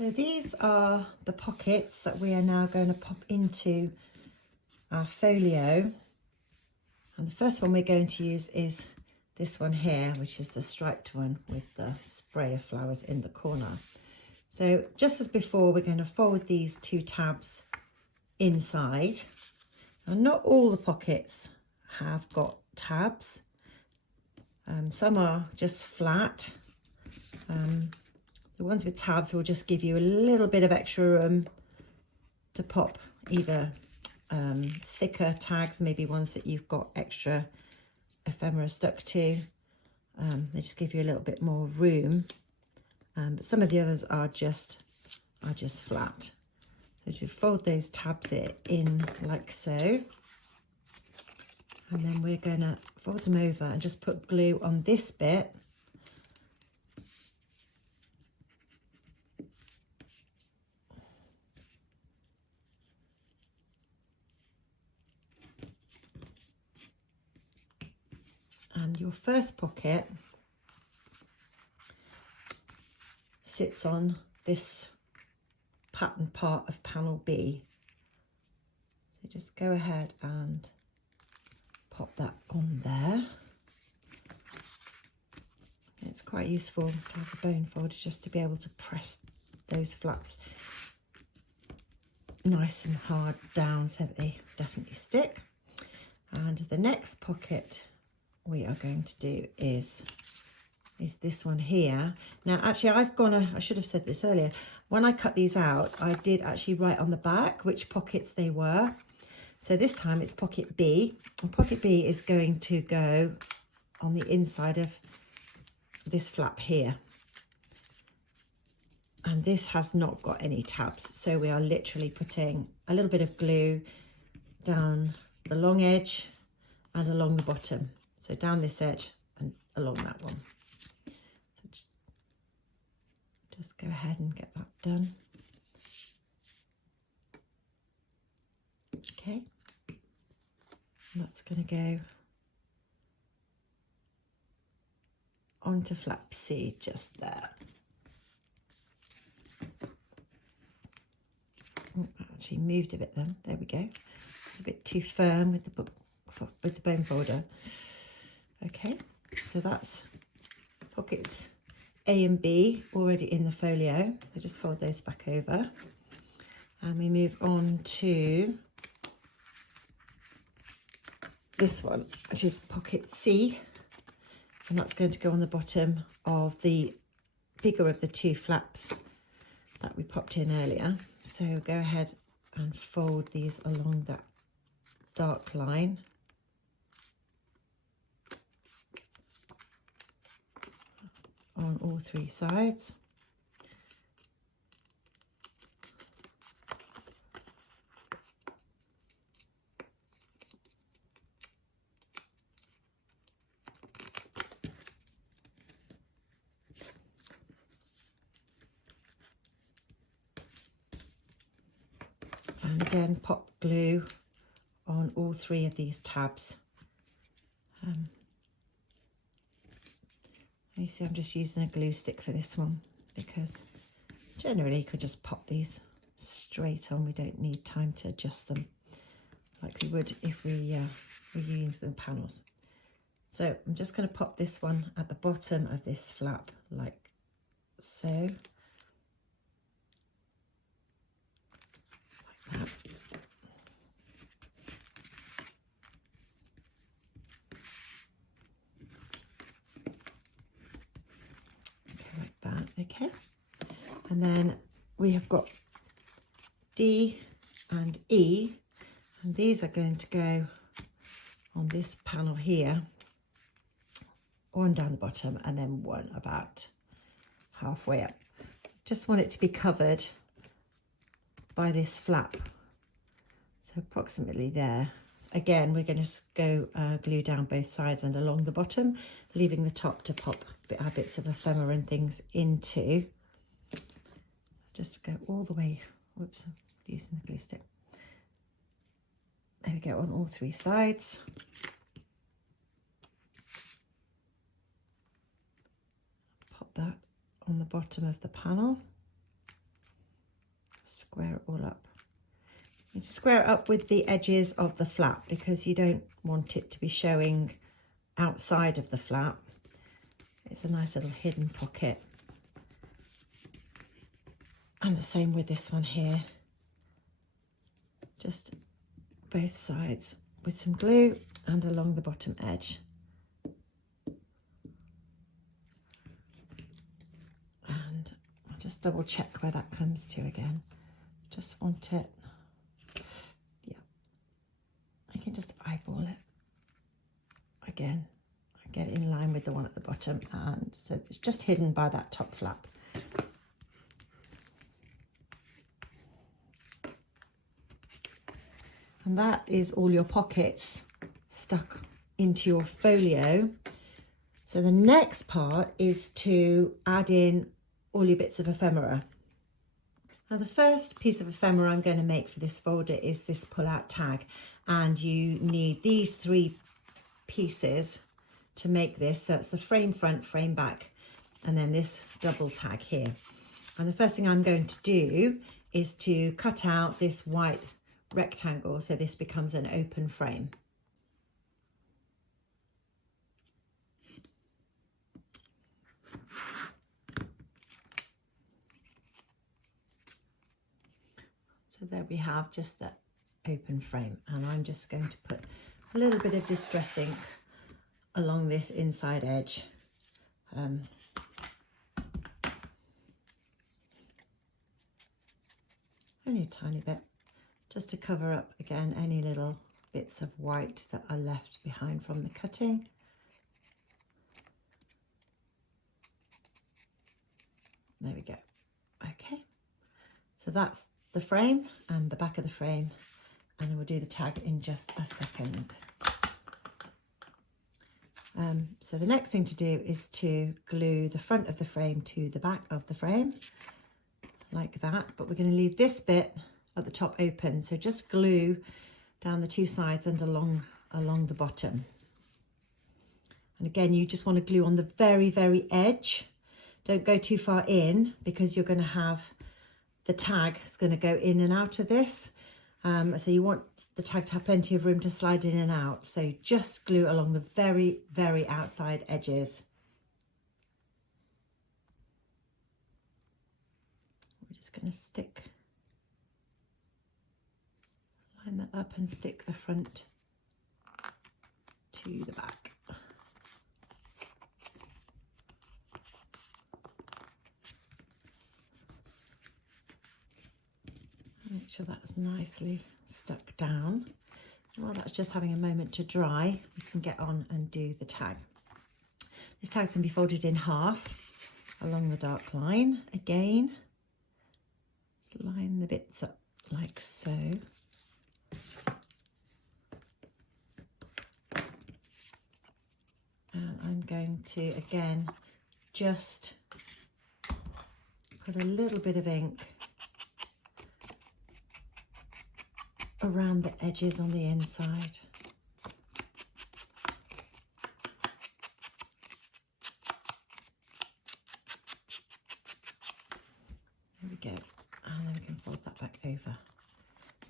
So these are the pockets that we are now going to pop into our folio. And the first one we're going to use is this one here, which is the striped one with the spray of flowers in the corner. So just as before, we're going to fold these 2 tabs inside. And not all the pockets have got tabs. Some are just flat. The ones with tabs will just give you a little bit of extra room to pop either thicker tags, maybe ones that you've got extra ephemera stuck to. They just give you a little bit more room. But some of the others are just flat. So you fold those tabs in like so. And then we're going to fold them over and just put glue on this bit. And your first pocket sits on this pattern part of panel B. So just go ahead and pop that on there. It's quite useful to have a bone folder just to be able to press those flaps nice and hard down so that they definitely stick. And the next pocket we are going to do is this one here. Now actually I should have said this earlier, when I cut these out I did actually write on the back which pockets they were. So this time it's pocket B, and pocket B is going to go on the inside of this flap here. And this has not got any tabs, so we are literally putting a little bit of glue down the long edge and along the bottom. So down this edge and along that one. So just go ahead and get that done. Okay, and that's going to go onto flap C just there. Oh, I actually moved a bit then. There we go. A bit too firm with the bone folder. Okay, so that's pockets A and B already in the folio. So just fold those back over. And we move on to this one, which is pocket C. And that's going to go on the bottom of the bigger of the 2 flaps that we popped in earlier. So go ahead and fold these along that dark line. On all 3 sides. And again, pop glue on all 3 of these tabs. You see, I'm just using a glue stick for this one because generally you could just pop these straight on. We don't need time to adjust them like we would if we were using panels. So I'm just going to pop this one at the bottom of this flap like so. Like that. Okay, and then we have got D and E, and these are going to go on this panel here, one down the bottom and then one about halfway up. Just want it to be covered by this flap, so approximately there. Again, we're going to go glue down both sides and along the bottom, leaving the top to pop our bits of ephemera and things into. Just go all the way, whoops, I'm using the glue stick. There we go, on all 3 sides. Pop that on the bottom of the panel. square it all up. You need to square it up with the edges of the flap because you don't want it to be showing outside of the flap. It's a nice little hidden pocket. And the same with this one here. Just both sides with some glue and along the bottom edge. And I'll just double check where that comes to again. Just want it, yeah. I can just eyeball it again. I get it in line with the one at the bottom, and so it's just hidden by that top flap. And that is all your pockets stuck into your folio. So the next part is to add in all your bits of ephemera. Now the first piece of ephemera I'm going to make for this folder is this pull-out tag, and you need these 3 pieces to make this. So it's the frame front, frame back, and then this double tag here. And the first thing I'm going to do is to cut out this white rectangle so this becomes an open frame. So there we have just that open frame, and I'm just going to put a little bit of distress ink along this inside edge. Only a tiny bit, just to cover up again any little bits of white that are left behind from the cutting. There we go. Okay, so that's the frame and the back of the frame, and then we'll do the tag in just a second. So the next thing to do is to glue the front of the frame to the back of the frame, like that, but we're going to leave this bit at the top open, so just glue down the 2 sides and along the bottom. And again, you just want to glue on the very edge. Don't go too far in, because you're going to have the tag is going to go in and out of this, so you want the tag to have plenty of room to slide in and out. So just glue along the very outside edges. We're just going to line that up and stick the front to the back. Make sure that's nicely stuck down. While that's just having a moment to dry, we can get on and do the tag. This tag's going to be folded in half along the dark line. Again, just line the bits up like so. And I'm going to, again, just put a little bit of ink around the edges on the inside. There we go, and then we can fold that back over.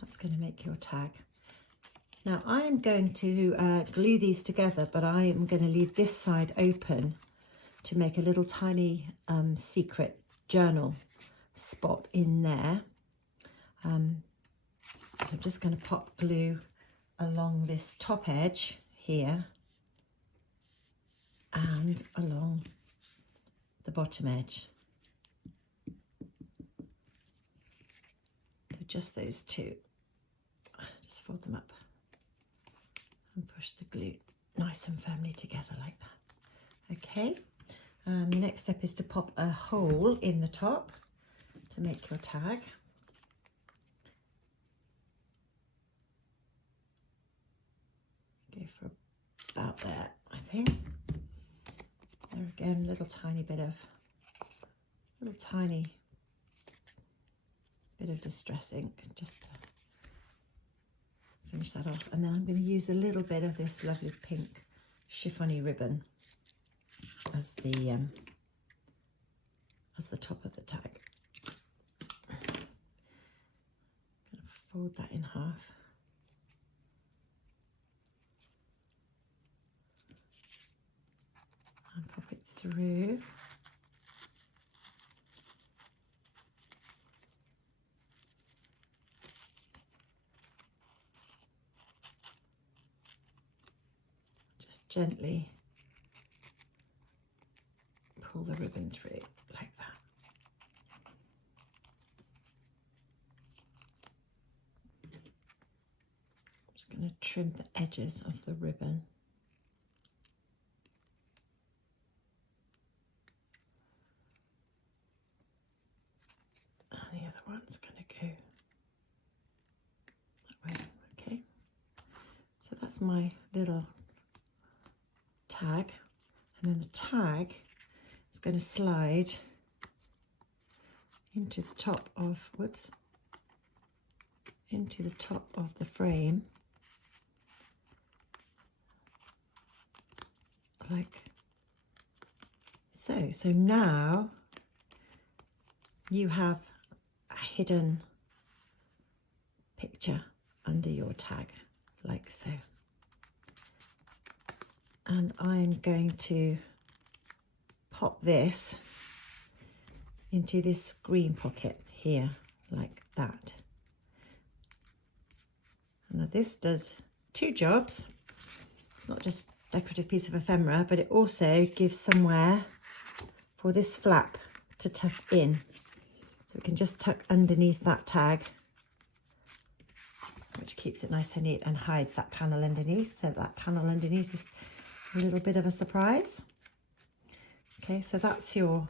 That's going to make your tag. Now I'm going to glue these together, but I am going to leave this side open to make a little tiny secret journal spot in there. So I'm just going to pop glue along this top edge here and along the bottom edge. So just those 2. Just fold them up and push the glue nice and firmly together like that. Okay, and the next step is to pop a hole in the top to make your tag. Go for about there, I think. There again, little tiny bit of distress ink just to finish that off. And then I'm going to use a little bit of this lovely pink chiffony ribbon as the top of the tag. fold that in half. And pop it through. Just gently pull the ribbon through like that. I'm just going to trim the edges of the ribbon. And the other one's going to go that way. Okay, so that's my little tag, and then the tag is going to slide into the top of, into the top of the frame, like so. So now you have a hidden picture under your tag, like so. And I'm going to pop this into this green pocket here, like that. Now this does two jobs. It's not just a decorative piece of ephemera, but it also gives somewhere for this flap to tuck in. So we can just tuck underneath that tag, which keeps it nice and neat and hides that panel underneath. So that panel underneath is a little bit of a surprise. Okay, so that's your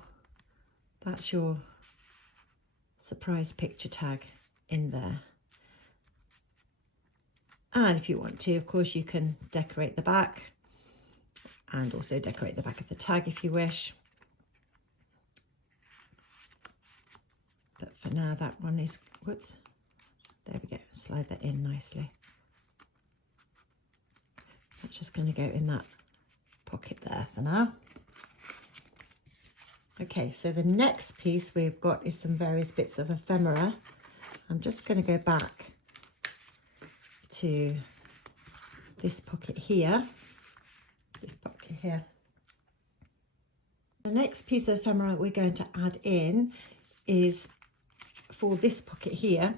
surprise picture tag in there. And if you want to, of course, you can decorate the back and also decorate the back of the tag if you wish. But for now, that one is, whoops, there we go, slide that in nicely. That's just going to go in that pocket there for now. Okay, so the next piece we've got is some various bits of ephemera. I'm just going to go back to this pocket here, The next piece of ephemera we're going to add in is for this pocket here,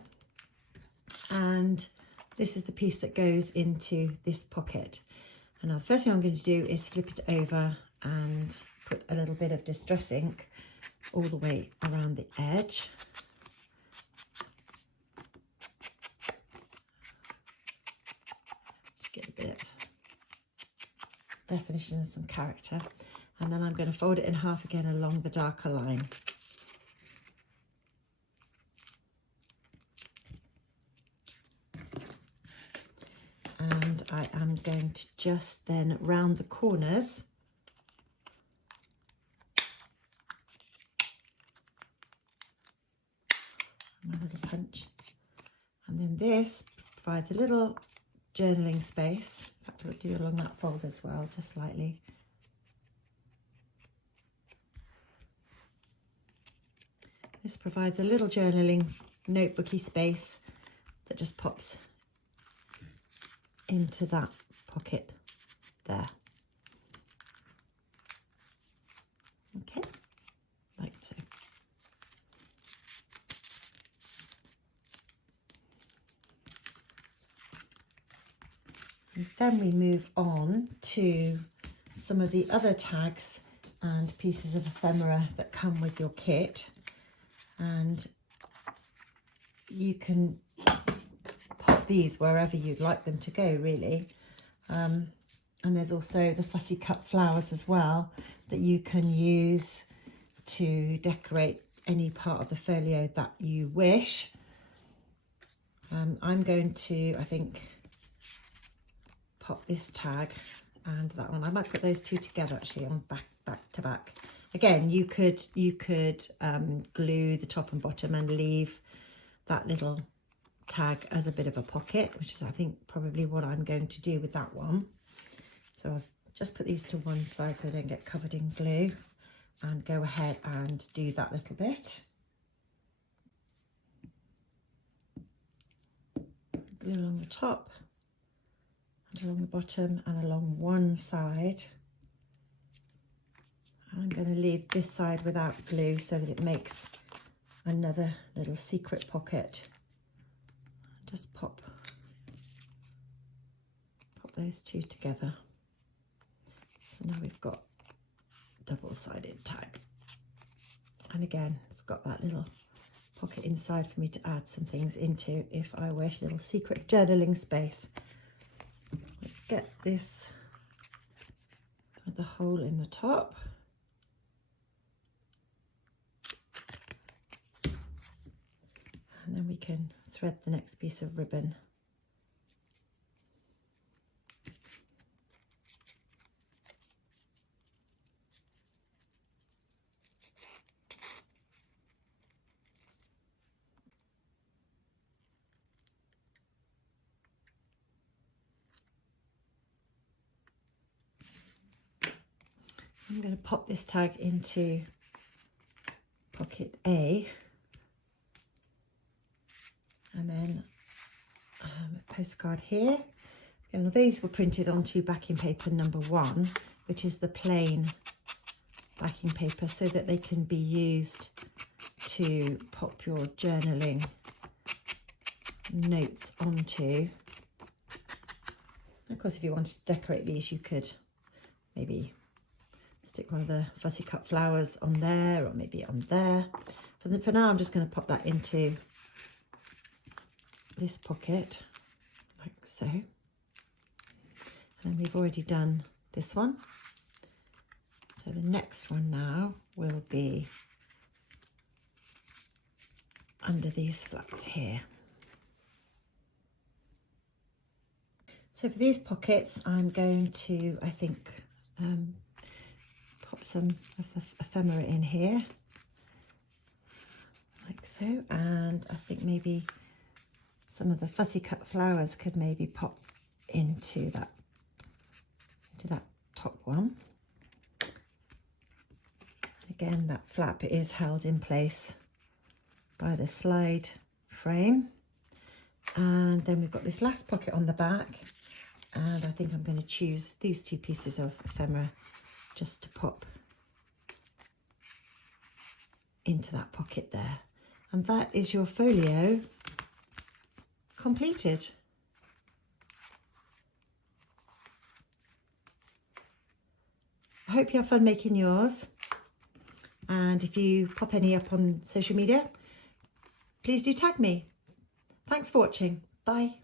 and this is the piece that goes into this pocket. And now the first thing I'm going to do is flip it over and put a little bit of distress ink all the way around the edge. Just get a bit of definition and some character. And then I'm going to fold it in half again along the darker line. And I am going to just then round the corners a little punch, and then this provides a little journaling space. In fact, we'll do along that fold as well, just slightly. This provides a little journaling notebooky space that just pops into that pocket there. Okay, like so. And then we move on to some of the other tags and pieces of ephemera that come with your kit. And you can pop these wherever you'd like them to go, really. And there's also the fussy cut flowers as well that you can use to decorate any part of the folio that you wish. I'm going to, I think, pop this tag and that one. I might put those two together actually on back to back. Again, you could glue the top and bottom and leave that little tag as a bit of a pocket, which is I think probably what I'm going to do with that one. So I'll just put these to one side so they don't get covered in glue, and go ahead and do that little bit. glue along the top and along the bottom and along one side. And I'm going to leave this side without glue so that it makes another little secret pocket. Just pop those two together. So now we've got double-sided tag. And again, it's got that little pocket inside for me to add some things into if I wish, little secret journaling space. Let's get this with the hole in the top. And then we can thread the next piece of ribbon. I'm going to pop this tag into pocket A, and then a postcard here. And these were printed onto backing paper number 1, which is the plain backing paper, so that they can be used to pop your journaling notes onto. Of course, if you wanted to decorate these, you could maybe stick one of the fussy cut flowers on there, or maybe on there. For now, I'm just going to pop that into this pocket, like so. And we've already done this one. So the next one now will be under these flaps here. So for these pockets, I'm going to, I think, pop some of the ephemera in here, like so, and I think maybe some of the fussy cut flowers could maybe pop into that top one. Again, that flap is held in place by the slide frame, and then we've got this last pocket on the back, and I think I'm going to choose these two pieces of ephemera just to pop into that pocket there. And that is your folio completed. I hope you have fun making yours. And if you pop any up on social media, please do tag me. Thanks for watching. Bye.